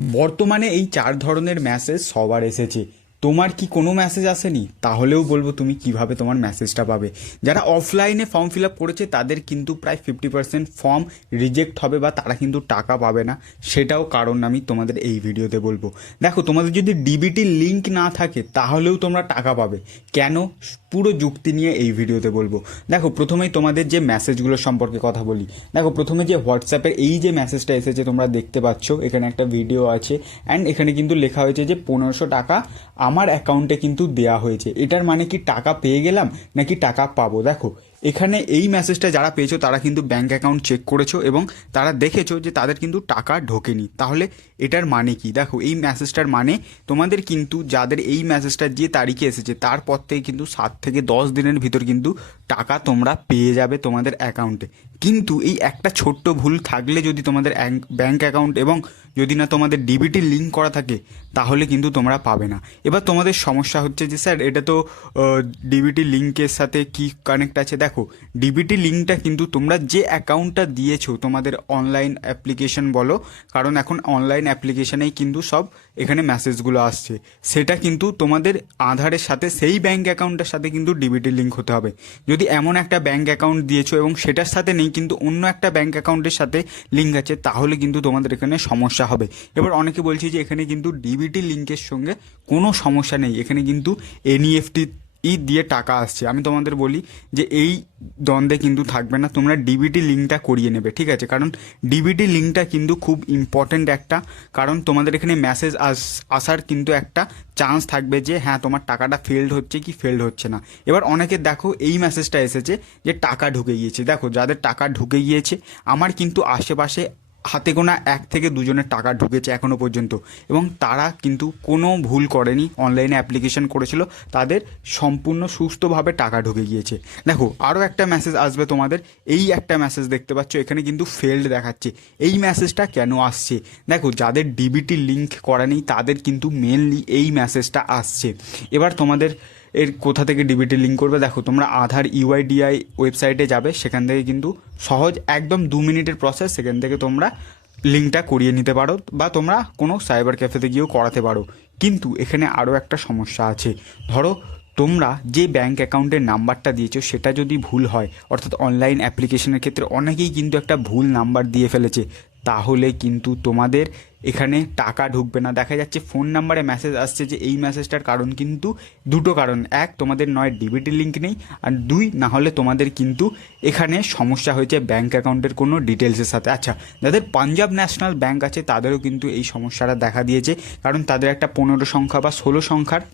বর্তমানে এই 4 ধরনের মেসেজ সবার এসেছে। তোমার কি কোনো মেসেজ আসেনি? তাহলেও বলবো তুমি কিভাবে তোমার মেসেজটা পাবে। যারা অফলাইনে ফর্ম ফিল আপ করেছে তাদের কিন্তু প্রায় 50% ফর্ম রিজেক্ট হবে বা তারা কিন্তু টাকা পাবে না। সেটাও কারণ আমি তোমাদের এই ভিডিওতে বলবো। দেখো, তোমাদের যদি ডিবিটি লিঙ্ক না থাকে তাহলেও তোমরা টাকা পাবে। কেন? পুরো যুক্তি নিয়ে এই ভিডিওতে বলবো। দেখো, প্রথমেই তোমাদের যে মেসেজগুলো সম্পর্কে কথা বলি। দেখো, প্রথমে যে হোয়াটসঅ্যাপের এই যে মেসেজটা এসেছে তোমরা দেখতে পাচ্ছ, এখানে একটা ভিডিও আছে অ্যান্ড এখানে কিন্তু লেখা হয়েছে যে 1500 টাকা আমার অ্যাকাউন্টে কিন্তু দেয়া হয়েছে। এটার মানে কি টাকা পেয়ে গেলাম নাকি টাকা পাবো? দেখো, এখানে এই মেসেজটা যারা পেয়েছো তারা কিন্তু ব্যাঙ্ক অ্যাকাউন্ট চেক করেছো এবং তারা দেখেছো যে তাদের কিন্তু টাকা ঢোকেনি। তাহলে এটার মানে কি? দেখো, এই মেসেজটার মানে তোমাদের কিন্তু যাদের এই মেসেজটা যে তারিখে এসেছে তারপর থেকে কিন্তু 7 থেকে 10 দিনের ভিতর কিন্তু টাকা তোমরা পেয়ে যাবে তোমাদের অ্যাকাউন্টে। কিন্তু এই একটা ছোট্ট ভুল থাকলে যদি তোমাদের ব্যাঙ্ক অ্যাকাউন্ট এবং যদি না তোমাদের ডিবিটি লিঙ্ক করা থাকে তাহলে কিন্তু তোমরা পাবে না। এবার তোমাদের সমস্যা হচ্ছে যে স্যার এটা তো ডিবিটি লিঙ্কের সাথে কি কানেক্ট আছে? দেখো, ডিবিটি লিঙ্কটা কিন্তু তোমরা যে অ্যাকাউন্টটা দিয়েছো তোমাদের অনলাইন অ্যাপ্লিকেশন বলো, কারণ এখন অনলাইন অ্যাপ্লিকেশনেই কিন্তু সব এখানে মেসেজগুলো আসছে, সেটা কিন্তু তোমাদের আধারের সাথে সেই ব্যাঙ্ক অ্যাকাউন্টের সাথে কিন্তু ডিবিটি লিঙ্ক হতে হবে। যদি এমন একটা ব্যাঙ্ক অ্যাকাউন্ট দিয়েছো এবং সেটার সাথে নেই কিন্তু অন্য একটা ব্যাঙ্ক অ্যাকাউন্টের সাথে লিঙ্ক আছে তাহলে কিন্তু তোমাদের এখানে সমস্যা হবে। এবার অনেকে বলছে যে এখানে কিন্তু ডিবিটি লিঙ্কের সঙ্গে কোনো সমস্যা নেই, এখানে কিন্তু এনইএফটি দিয়ে টাকা আসছে। আমি তোমাদের বলি যে এই দ্বন্দ্বে কিন্তু থাকবে না, তোমরা ডিবিটি লিঙ্কটা করিয়ে নেবে, ঠিক আছে? কারণ ডিবিটি লিঙ্কটা কিন্তু খুব ইম্পর্ট্যান্ট একটা, কারণ তোমাদের এখানে মেসেজ আসার কিন্তু একটা চান্স থাকবে যে হ্যাঁ তোমার টাকাটা ফেলড হচ্ছে কি ফেলড হচ্ছে না। এবার অনেকে দেখো এই মেসেজটা এসেছে যে টাকা ঢুকে গিয়েছে। দেখো, যাদের টাকা ঢুকে গিয়েছে, আমার কিন্তু আশেপাশে হাতে গোনা 1 থেকে 2 জনের টাকা ঢুকেছে এখনও পর্যন্ত, এবং তারা কিন্তু কোনো ভুল করেনি, অনলাইনে অ্যাপ্লিকেশন করেছিল, তাদের সম্পূর্ণ সুস্থভাবে টাকা ঢুকে গিয়েছে। দেখো, আরও একটা মেসেজ আসবে তোমাদের, এই একটা মেসেজ দেখতে পাচ্ছ এখানে কিন্তু ফেলড দেখাচ্ছে। এই মেসেজটা কেন আসছে? দেখো, যাদের ডিবিটি লিঙ্ক করা নেই তাদের কিন্তু মেনলি এই মেসেজটা আসছে। এবার তোমাদের এর কোথা থেকে ডিবিটি লিঙ্ক করবে? দেখো, তোমরা আধার ইউআইডিআই ওয়েবসাইটে যাবে, সেখান থেকে কিন্তু সহজ একদম 2 মিনিটের প্রসেস, সেখান থেকে তোমরা লিঙ্কটা করিয়ে নিতে পারো বা তোমরা কোনো সাইবার ক্যাফেতে গিয়েও করাতে পারো। কিন্তু এখানে আরও একটা সমস্যা আছে। ধরো, তোমরা যে ব্যাঙ্ক অ্যাকাউন্টের নাম্বারটা দিয়েছো সেটা যদি ভুল হয়, অর্থাৎ অনলাইন অ্যাপ্লিকেশনের ক্ষেত্রে অনেকেই কিন্তু একটা ভুল নাম্বার দিয়ে ফেলেছে, তাহলে কিন্তু তোমাদের এখানে টাকা ঢুকবে না। দেখা যাচ্ছে ফোন নাম্বারে মেসেজ আসছে, যে এই মেসেজটার কারণ কিন্তু দুটো কারণ। এক, তোমাদের নয় ডিবিটি লিঙ্ক নেই, আর দুই, না হলে তোমাদের কিন্তু এখানে সমস্যা হয়েছে ব্যাঙ্ক অ্যাকাউন্টের কোনো ডিটেলসের সাথে। আচ্ছা, যাদের পাঞ্জাব ন্যাশনাল ব্যাঙ্ক আছে তাদেরও কিন্তু এই সমস্যাটা দেখা দিয়েছে, কারণ তাদের একটা 15 সংখ্যা বা 16 সংখ্যার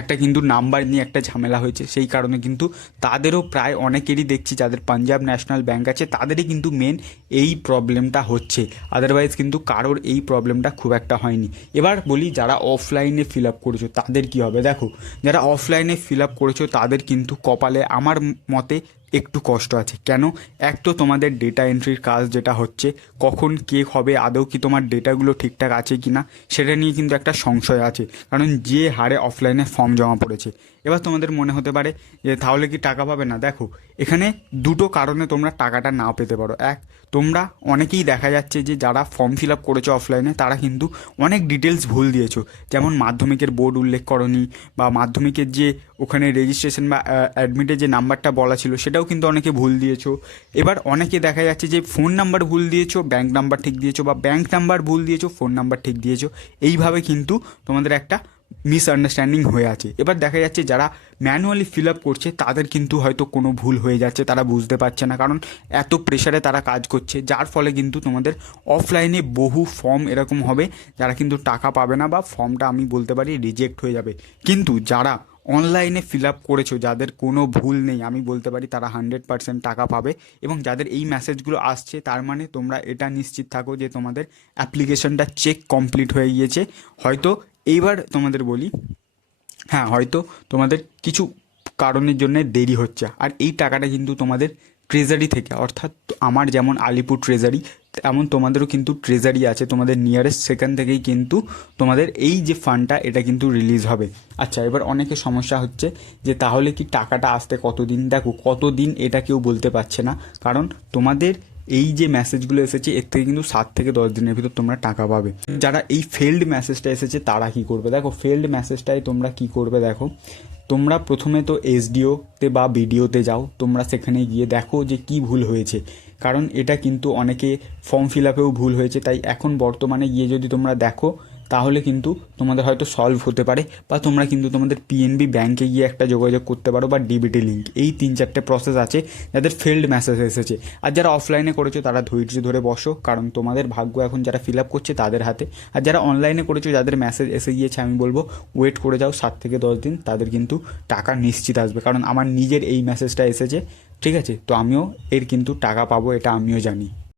একটা কিন্তু নাম্বার নিয়ে একটা ঝামেলা হয়েছে। সেই কারণে কিন্তু তাদেরও প্রায় অনেকেরই দেখছি যাদের পাঞ্জাব ন্যাশনাল ব্যাঙ্ক আছে তাদেরই কিন্তু মেন এই প্রবলেমটা হচ্ছে। আদারওয়াইজ কিন্তু কারোর এই প্রবলেমটা খুব একটা হয়নি। এবার বলি, যারা অফলাইনে ফিল আপ করেছো তাদের কী হবে? দেখো, যারা অফলাইনে ফিল আপ করেছো তাদের কিন্তু কপালে আমার মতে একটু কষ্ট আছে। কেন? এক তো তোমাদের ডেটা এন্ট্রির কাজ যেটা হচ্ছে, কখন কে হবে, আদৌ কি তোমার ডেটাগুলো ঠিকঠাক আছে কি না সেটা নিয়ে কিন্তু একটা সংশয় আছে, কারণ যে হারে অফলাইনে ফর্ম জমা পড়েছে। এবার তোমাদের মনে হতে পারে যে তাহলে কি টাকা পাবে না? দেখো, এখানে দুটো কারণে তোমরা টাকাটা নাও পেতে পারো। এক, তোমরা অনেকেই দেখা যাচ্ছে যে যারা ফর্ম ফিল আপ করেছো অফলাইনে তারা কিন্তু অনেক ডিটেলস ভুল দিয়েছো, যেমন মাধ্যমিকের বোর্ড উল্লেখ করনি, বা মাধ্যমিকের যে ওখানে রেজিস্ট্রেশন বা অ্যাডমিটের যে নাম্বারটা বলা ছিল সেটাও কিন্তু অনেকে ভুল দিয়েছো। এবার অনেকে দেখা যাচ্ছে যে ফোন নাম্বার ভুল দিয়েছো, ব্যাঙ্ক নাম্বার ঠিক দিয়েছো, বা ব্যাঙ্ক নাম্বার ভুল দিয়েছো, ফোন নাম্বার ঠিক দিয়েছো। এইভাবে কিন্তু তোমাদের একটা মিসআন্ডারস্ট্যান্ডিং হয়ে আছে। এবার দেখা যাচ্ছে যারা ম্যানুয়ালি ফিল আপ করছে তাদের কিন্তু হয়তো কোনো ভুল হয়ে যাচ্ছে, তারা বুঝতে পারছে না, কারণ এত প্রেশারে তারা কাজ করছে, যার ফলে কিন্তু তোমাদের অফলাইনে বহু ফর্ম এরকম হবে যারা কিন্তু টাকা পাবে না, বা ফর্মটা আমি বলতে পারি রিজেক্ট হয়ে যাবে। কিন্তু যারা অনলাইনে ফিল আপ করেছো, যাদের কোনো ভুল নেই, আমি বলতে পারি তারা 100% টাকা পাবে। এবং যাদের এই মেসেজগুলো আসছে তার মানে তোমরা এটা নিশ্চিত থাকো যে তোমাদের অ্যাপ্লিকেশনটা চেক কমপ্লিট হয়ে গিয়েছে। হয়তো এইবার তোমাদের বলি, হ্যাঁ হয়তো তোমাদের কিছু কারণের জন্য দেরি হচ্ছে, আর এই টাকাটা কিন্তু তোমাদের ট্রেজারি থেকে, অর্থাৎ আমার যেমন আলিপুর ট্রেজারি তেমন তোমাদেরও কিন্তু ট্রেজারি আছে তোমাদের নিয়ারেস্ট, সেখান থেকেই কিন্তু তোমাদের এই যে ফান্ডটা এটা কিন্তু রিলিজ হবে। আচ্ছা, এবার অনেকের সমস্যা হচ্ছে যে তাহলে কি টাকাটা আসতে কতদিন? দেখো, কতদিন এটা কেউ বলতে পারছে না, কারণ তোমাদের এই যে মেসেজগুলো এসেছে এর থেকে কিন্তু 7 থেকে 10 দিনের ভিতর তোমরা টাকা পাবে। যারা এই ফেল্ড মেসেজটা এসেছে তারা কি করবে দেখো, ফেল্ড মেসেজটাই তোমরা কি করবে দেখো, তোমরা প্রথমে তো এসডিওতে বা বিডিওতে যাও, তোমরা সেখানে গিয়ে দেখো যে কি ভুল হয়েছে, কারণ এটা কিন্তু অনেকে ফর্ম ফিল আপেও ভুল হয়েছে, তাই এখন বর্তমানে গিয়ে যদি তোমরা দেখো তাহলে কিন্তু তোমাদের হয়তো সলভ হতে পারে, বা তোমরা কিন্তু তোমাদের পিএনবি ব্যাংকে গিয়ে একটা যোগাযোগ করতে পারো, বা ডিবিটি লিঙ্ক, এই 3-4টে প্রসেস আছে যাদের ফেল্ড মেসেজ এসেছে। আর যারা অফলাইনে করেছো তারা ধৈর্য ধরে বসো, কারণ তোমাদের ভাগ্য এখন যারা ফিল আপ করছে তাদের হাতে। আর যারা অনলাইনে করেছো যাদের মেসেজ এসে গিয়েছে আমি বলবো ওয়েট করে যাও 7 থেকে 10 দিন, তাদের কিন্তু টাকা নিশ্চিত আসবে, কারণ আমার নিজের এই মেসেজটা এসেছে, ঠিক আছে, তো আমিও এর কিন্তু টাকা পাবো এটা আমিও জানি।